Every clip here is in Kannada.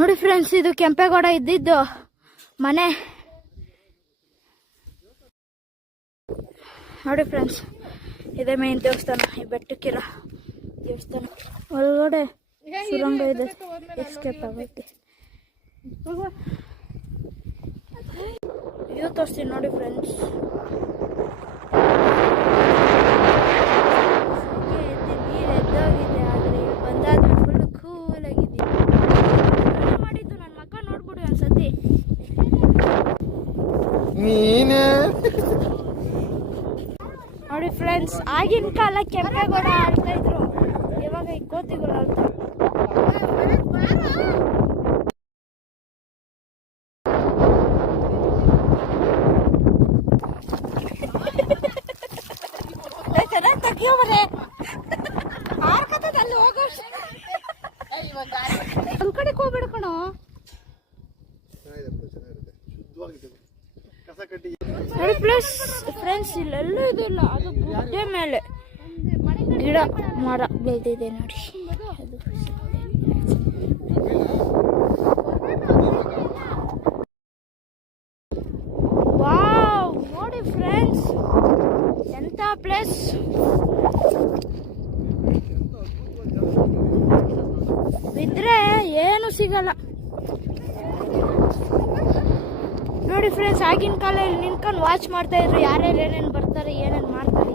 ನೋಡಿ ಫ್ರೆಂಡ್ಸ್, ಇದು ಕೆಂಪೇಗೌಡ ಇದ್ದಿದ್ದು ಮನೆ. ನೋಡಿ ಫ್ರೆಂಡ್ಸ್, ಇದೇ ಮೇನ್ ದೇವಸ್ಥಾನ, ಈ ಬೆಟ್ಟಕ್ಕಿರೋ ದೇವಸ್ಥಾನ. ಒಳಗಡೆ ಸುರಂಗ ಇದೆ, ಎಸ್ಕೇಪ್ ಆಗುತ್ತೆ. ಇದು ತೋರಿಸ್ತೀನಿ ನೋಡಿ ಫ್ರೆಂಡ್ಸ್. ನೀರು ಎದ್ದೋಗಿದೆ, ಆದರೆ ಬಂದಾದ್ಮೇಲೆ ಫುಲ್ ಕೂಲ್ ಆಗಿದೆ. ಮಾಡಿದ್ದು ನನ್ನ ಮಕ್ಕ ನೋಡ್ಬಿಡು ಅನ್ಸತಿ. ನೋಡಿ ಫ್ರೆಂಡ್ಸ್, ಆಗಿನ ಕಾಲ ಕೆಂಪೇಗೌಡ ಆಡ್ತಾ ಇದ್ರು, ಇವಾಗ ಈ ಕೋತಿಗಳು ಆಡ್ತಾರೆ. ಒಂದ್ ಕಡೆ ಹೋಗ್ಬೇಡ ಕಣೋ. ಪ್ಲಸ್ ಫ್ರೆಂಡ್ಸ್, ಇಲ್ಲೆಲ್ಲೂ ಇದಿಲ್ಲ, ಅದು ಗುಡ್ಡೆ ಮೇಲೆ ಗಿಡ ಮರ ಬೆಳೆದಿದೆ ನೋಡಿ. ವಾವ್, ನೋಡಿ ಫ್ರೆಂಡ್ಸ್, ಎಂತ ಪ್ಲೇಸ್. ಬಿದ್ರೆ ಏನು ಸಿಗಲ್ಲ. ನೋಡಿ ಫ್ರೆಂಡ್ಸ್, ಆಗಿನ ಕಾಲ ಇಲ್ಲಿ ನಿಂತ್ಕೊಂಡು ವಾಚ್ ಮಾಡ್ತಾ ಇದ್ರು, ಯಾರ್ಯಾರು ಏನೇನು ಬರ್ತಾರೆ, ಏನೇನು ಮಾಡ್ತಾರೆ.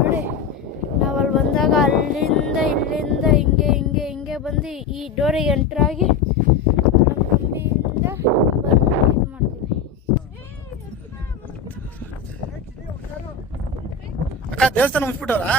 ನೋಡಿ, ನಾವಲ್ಲಿ ಬಂದಾಗ ಅಲ್ಲಿಂದ ಇಲ್ಲಿಂದ ಹಿಂಗೆ ಹಿಂಗೆ ಹಿಂಗೆ ಬಂದು ಈ ಡೋರಿಗೆ ಎಂಟ್ರಾಗಿ ಕಂಬಿಯಿಂದ ಬಂದು ಇದು ಮಾಡ್ತೀವಿ. ದೇವಸ್ಥಾನ ಮುಚ್ಬಿಟ್ಟವ್ರಾ?